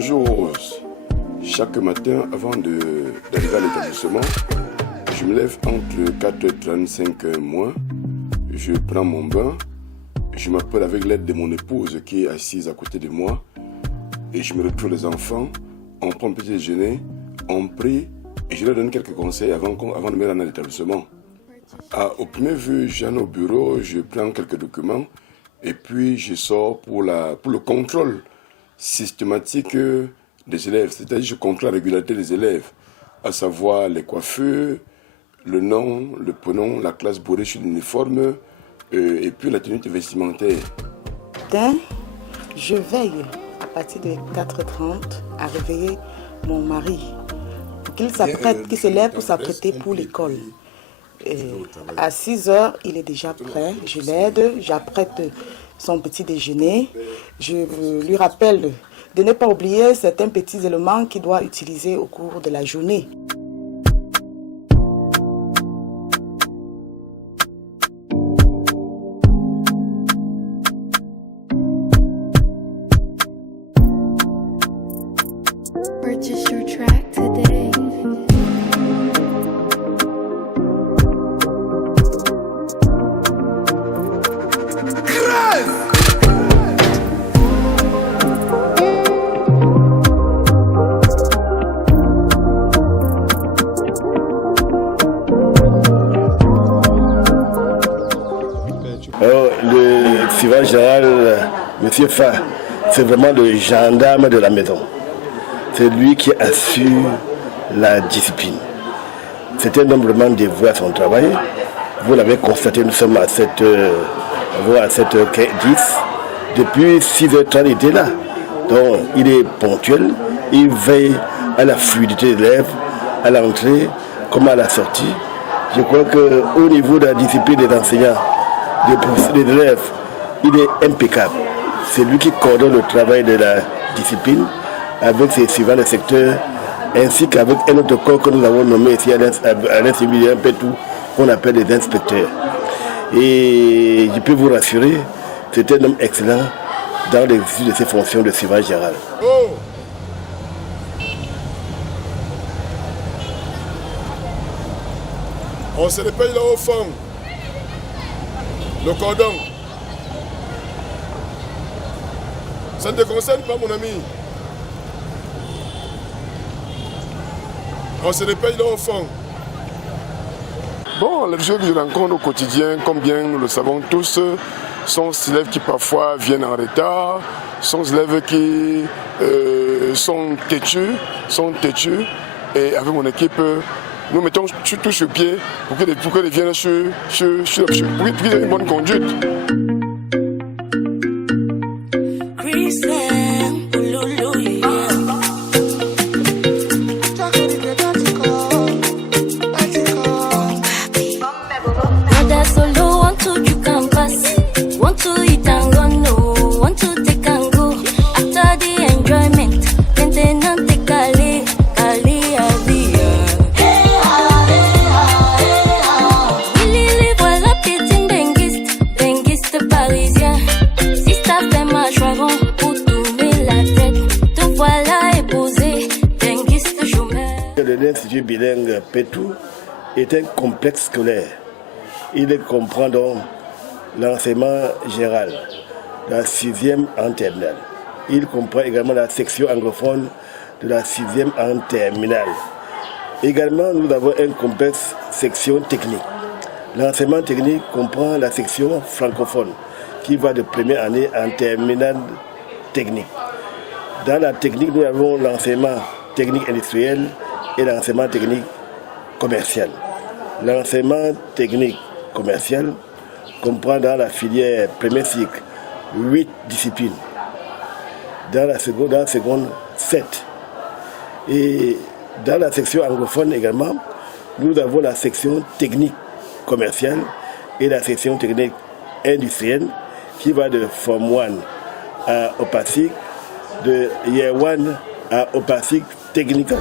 Bonjour Rose. Chaque matin avant d'arriver à l'établissement, je me lève entre 4h35 moins, je prends mon bain, je m'appelle avec l'aide de mon épouse qui est assise à côté de moi et je me retrouve les enfants, on prend un petit déjeuner, on prie et je leur donne quelques conseils avant de me rendre à l'établissement. Au premier vue, j'en au bureau, je prends quelques documents et puis je sors pour le contrôle systématique des élèves, c'est-à-dire je contrôle la régularité des élèves, à savoir les coiffures, le nom, le prénom, la classe bourrée sur l'uniforme et puis la tenue vestimentaire. Je veille à partir de 4h30 à réveiller mon mari pour qu'il s'apprête, qu'il se lève pour s'apprêter pour l'école. À 6h, il est déjà prêt, je l'aide, j'apprête son petit déjeuner, je lui rappelle de ne pas oublier certains petits éléments qu'il doit utiliser au cours de la journée. Purchase your track today. Le suivant général, M. Fa, c'est vraiment le gendarme de la maison. C'est lui qui assure la discipline. C'est un homme vraiment dévoué à son travail. Vous l'avez constaté, nous sommes à 7h10. Depuis 6h30, il était là. Donc, il est ponctuel. Il veille à la fluidité des élèves, à l'entrée comme à la sortie. Je crois qu'au niveau de la discipline des enseignants, des élèves, il est impeccable. C'est lui qui coordonne le travail de la discipline avec ses suivants de secteur, ainsi qu'avec un autre corps que nous avons nommé ici à l'Institut un peu tout, qu'on appelle les inspecteurs. Et je peux vous rassurer, c'est un homme excellent dans l'exercice de ses fonctions de suivant général. On se dépêche là au fond. Le cordon. Ça ne te concerne pas, mon ami. On se dépêche là au fond. Bon, les gens que je rencontre au quotidien, comme bien nous le savons tous, sont des élèves qui parfois viennent en retard, sont des élèves qui sont têtus. Et avec mon équipe, nous mettons tout sur pied pour qu'ils viennent pour qu'ils aient une bonne conduite. L'Institut bilingue Pétou est un complexe scolaire. Il comprend donc l'enseignement général, la 6e en terminale. Il comprend également la section anglophone de la 6e en terminale. Également, nous avons un complexe section technique. L'enseignement technique comprend la section francophone qui va de première année en terminale technique. Dans la technique, nous avons l'enseignement technique industriel et l'enseignement technique commercial. L'enseignement technique commercial comprend dans la filière premier cycle 8 disciplines, dans la seconde 7. Et dans la section anglophone également, nous avons la section technique commerciale et la section technique industrielle qui va de Form 1 à Opasic, de Year 1 à Opasic Technical.